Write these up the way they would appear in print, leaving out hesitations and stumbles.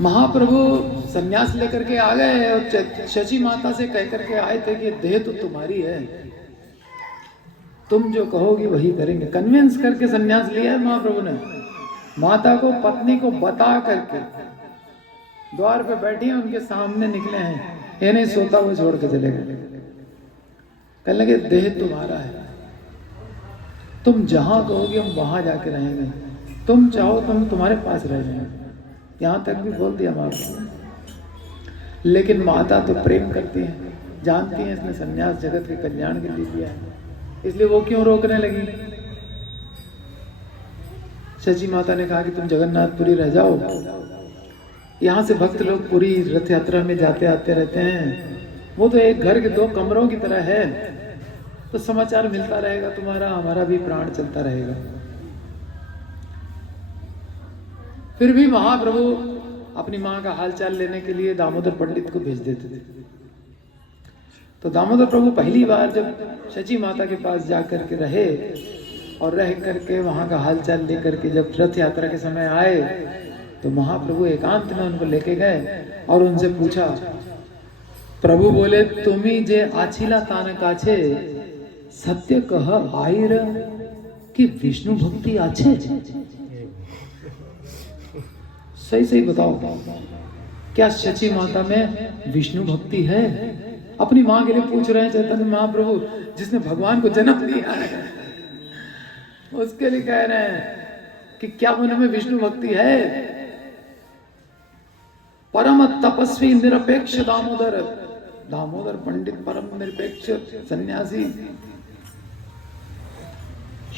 महाप्रभु सन्यास लेकर के आ गए और शची माता से कह करके आए थे कि देह तो तुम्हारी है, तुम जो कहोगी वही करेंगे। कन्विंस करके सन्यास लिया है महाप्रभु ने। माता को, पत्नी को बता करके द्वार पे बैठी है, उनके सामने निकले हैं, ये नहीं सोता हुआ छोड़ के चले गए। कहने लगे देह तुम्हारा है, तुम जहां कहोगे हम वहां जाके रहेंगे, तुम चाहो तो हम तुम्हारे पास रह जाएंगे। यहां तक भी बोल दिया महाप्रभु। लेकिन माता तो प्रेम करती है, जानती है इसने सन्यास जगत के कल्याण के लिए दिया है, इसलिए वो क्यों रोकने लगी। शची माता ने कहा कि तुम जगन्नाथपुरी रह जाओ, यहाँ से भक्त लोग पूरी रथ यात्रा में जाते आते रहते हैं, वो तो एक घर के 2 कमरों की तरह है, तो समाचार मिलता रहेगा, तुम्हारा हमारा भी प्राण चलता रहेगा। फिर भी महाप्रभु अपनी माँ का हालचाल लेने के लिए दामोदर पंडित को भेज देते थे। तो दामोदर प्रभु पहली बार जब शची माता के पास जाकर के रहे और रह करके वहां का हालचाल लेकर के जब रथ यात्रा के समय आए, तो महाप्रभु एकांत में उनको लेके गए और उनसे पूछा। प्रभु बोले, तुम्ही जे आछिला तान काछे सत्य कह आईर कि विष्णु भक्ति आछे। सही सही बताओ, क्या शची माता में विष्णु भक्ति है? अपनी माँ के लिए पूछ रहे हैं चैतन्य महाप्रभु, जिसने भगवान को जन्म दिया है, उसके लिए कह रहे हैं कि क्या उनमें विष्णु भक्ति है? परम तपस्वी निरपेक्ष दामोदर, दामोदर पंडित परम निरपेक्ष सन्यासी,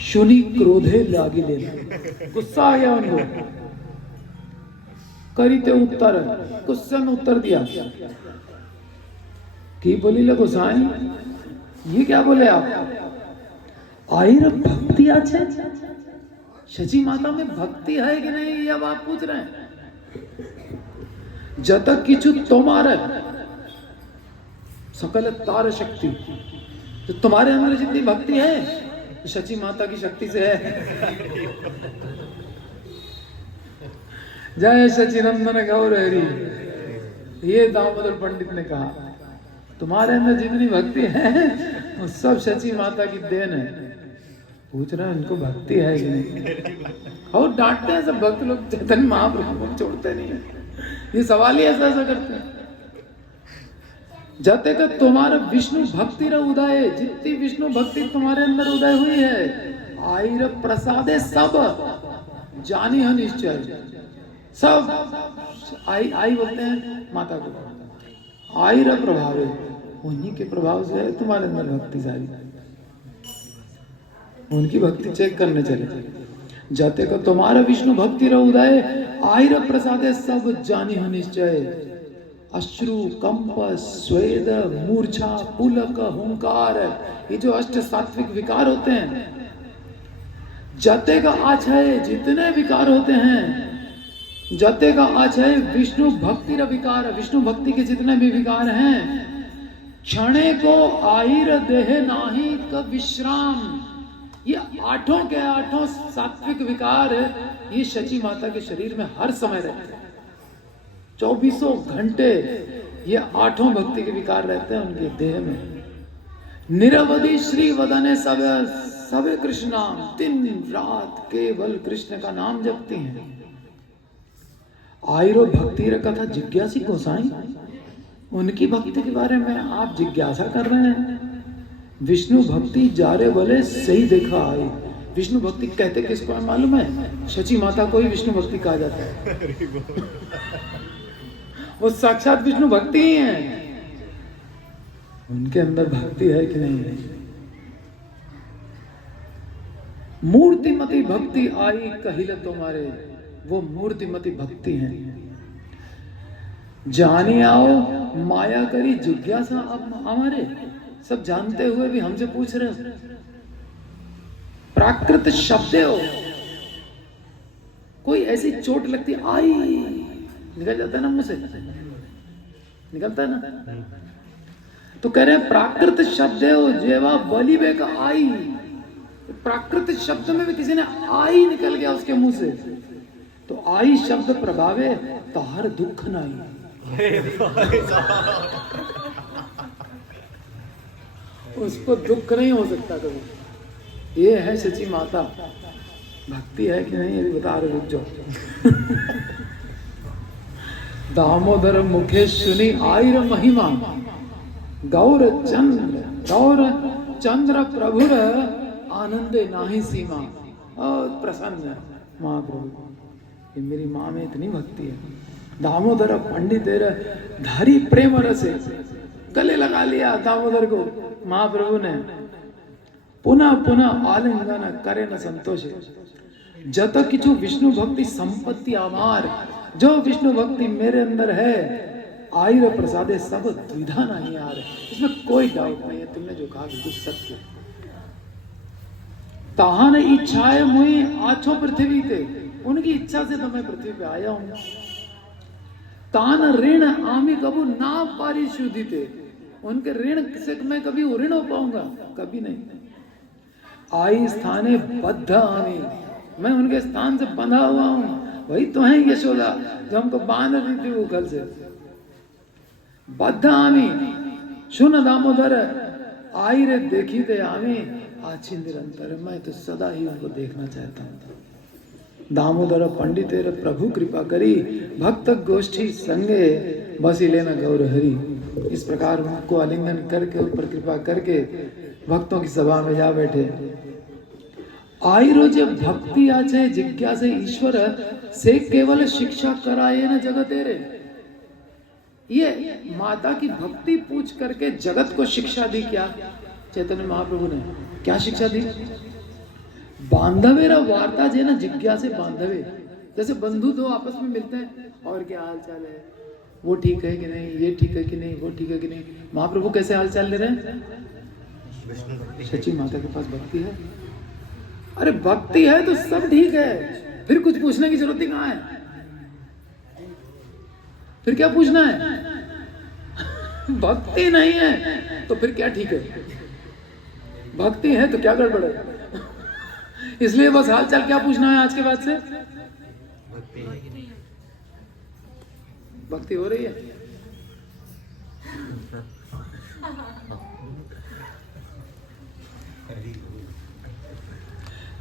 शुनि क्रोधे लागी लेना, गुस्सा आ गया उनको। करीते उत्तर, गुस्से में उत्तर दिया कि बोली ले गोसाई, ये क्या बोले आप? आईर भक्ति आछे, शची माता में भक्ति है कि नहीं, ये अब आप पूछ रहे हैं। जत किछु तुम्हारे सकल तार शक्ति, तो तुम्हारे अंदर जितनी भक्ति है तो शची माता की शक्ति से है। जय सचिनंदन गौर हरि। ये दामोदर पंडित ने कहा, तुम्हारे अंदर जितनी भक्ति है वो सब शची माता की देन है। पूछ रहे हैं उनको भक्ति है कि नहीं, और डांटते हैं सब भक्त लोग, चैतन्य महाप्रभु को छोड़ते नहीं है, ये सवाल ही ऐसा ऐसा करते हैं। जाते का तुम्हारा विष्णु भक्ति र उदय, जितनी विष्णु भक्ति तुम्हारे अंदर उदय हुई है, आईर प्रसादे सब जानी है निश्चय। सब आई बोलते हैं माता को, आईर प्रभावे, उन्हीं के प्रभाव से है तुम्हारे अंदर भक्ति सारी। उनकी भक्ति चेक करने चले। जाते का तुम्हारा विष्णु भक्ति र उदय, आईर प्रसादे सब जानी हो निश्चय। अश्रु कंप स्वेद मूर्छा पुलक हुंकार, ये जो अष्ट सात्विक विकार होते हैं, जाते का आछय जितने विकार होते हैं, जाते का आछय विष्णु भक्ति र विकार, विष्णु भक्ति के जितने भी विकार हैं, क्षणे को आईर देह नाही क विश्राम। ये 8 के 8 सात्विक विकार ये शची माता के शरीर में हर समय रहते हैं। 24 घंटे ये 8 भक्ति के विकार रहते हैं उनके देह में। निरवधि श्री वदने सबे कृष्ण नाम, दिन रात केवल कृष्ण का नाम जपती हैं। आईरो भक्ति र कथा जिज्ञासी गोसाई, उनकी भक्ति के बारे में आप जिज्ञासा कर रहे हैं। विष्णु भक्ति जारे बोले सही देखा आई। विष्णु भक्ति कहते किसको है मालूम है? शची माता को ही विष्णु भक्ति कहा जाता है। वो साक्षात विष्णु भक्ति ही है। उनके अंदर भक्ति है कि नहीं है? मूर्तिमती भक्ति आई कहिल तुम्हारे, वो मूर्तिमती भक्ति है। जाने आओ माया करी जिज्ञासा अब हमारे, सब जानते हुए भी हमसे पूछ रहे हो। प्राकृत शब्द हो, कोई ऐसी चोट लगती आई निकल जाता है ना मुंह से, निकलता है ना, तो कह रहे हैं प्राकृत शब्द हो जेवा बलिबे का आई। प्राकृत शब्द में भी किसी ने आई निकल गया उसके मुंह से, तो आई शब्द प्रभावे तार दुख नहीं, उसको दुख नहीं हो सकता कभी। ये है सच्ची माता। भक्ति है कि नहीं अभी बता रहे, रुक जाओ। दामोदर मुखे सुनी आयर महिमा, गौर चंद्र प्रभुर आनंदे नाही सीमा। और प्रसन्न है महाप्रभु, ये मेरी माँ में इतनी भक्ति है। दामोदर पंडित धारी प्रेम रसे, गले लगा लिया दामोदर को महाप्रभु ने। पुनः पुनः आलिंगन करे न संतोष, जत किछु विष्णु भक्ति संपत्ति आमार। जो विष्णु भक्ति मेरे अंदर है, आयुर प्रसादे सब द्विधा नहीं आ रहे, इसमें कोई डाउट नहीं है। तुमने जो कहा बिल्कुल सत्य। ताहन इच्छाएं मुई आछो पृथ्वी थे, उनकी इच्छा से तो मैं पृथ्वी पे आया हूं। तान ऋण आमी कबू ना पारी शुद्धि थे, उनके ऋण से मैं कभी ऋण हो पाऊंगा? कभी नहीं। आई स्थाने बद्ध आमी, मैं उनके स्थान से बंधा हुआ हूं। वही तो है यशोदा जो हमको बांध रही थी वो कल से। बद्ध आमी सुन दामोदर, आई रे देखी दे आमी आछि निरंतर। मैं तो सदा ही उनको देखना चाहता हूँ। दामोदर पंडित प्रभु कृपा करी, भक्त गोष्ठी संगे बसी लेना गौर हरि। इस प्रकार उनको आलिंगन करके ऊपर कृपा करके भक्तों की सभा में जा बैठे। आई रोज भक्ति आचे जिज्ञासे ईश्वर से केवल शिक्षा कराए न जगत रे। ये माता की भक्ति पूछ करके जगत को शिक्षा दी। क्या चैतन्य महाप्रभु ने क्या शिक्षा दी? बांधवेरा वार्ता जे ना जिज्ञासे बांधवे। जैसे बंधु दो आपस में मिलते हैं, और क्या हाल चाल है, वो ठीक है कि नहीं, ये ठीक है कि नहीं, वो ठीक है कि नहीं। महाप्रभु कैसे हाल चाल ले रहे हैं? सच्ची माता के पास भक्ति है। अरे भक्ति है तो सब ठीक है, फिर कुछ पूछने की जरूरत ही कहाँ है? फिर क्या पूछना है? भक्ति नहीं है तो फिर क्या ठीक है? भक्ति है तो क्या गड़बड़ है? इसलिए बस हालचाल क्या पूछना है आज के बाद से? भक्ति हो रही है?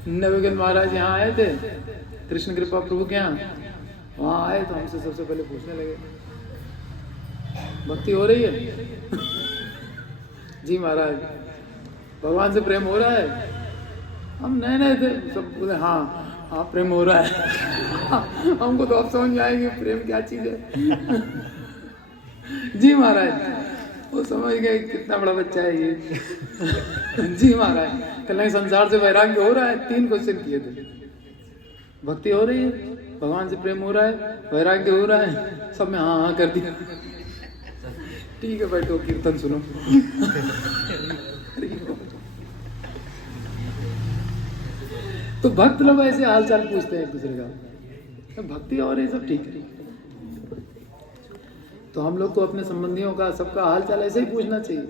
नवगन महाराज यहाँ आए थे कृष्ण कृपा प्रभु के यहाँ। वहां आए तो हमसे सबसे पहले पूछने लगे भक्ति हो रही है? जी महाराज, भगवान से प्रेम हो रहा है? हम नए नए थे, सब बोले हाँ हाँ प्रेम हो रहा है। हमको तो अब समझ में आएगी प्रेम क्या चीज है। जी महाराज, वो समझ गए कितना बड़ा बच्चा है ये। जी महाराज, कल संसार से वैराग्य हो रहा है। 3 क्वेश्चन किए थे। भक्ति हो रही है, भगवान से प्रेम हो रहा है, वैराग्य हो रहा है, सब में हाँ हाँ कर दिया। ठीक है बैठो कीर्तन सुनो। तो भक्त लोग ऐसे हालचाल पूछते हैं एक दूसरे का। भक्ति और ये सब ठीक है, तो हम लोग को अपने संबंधियों का सबका हालचाल ऐसे ही पूछना चाहिए।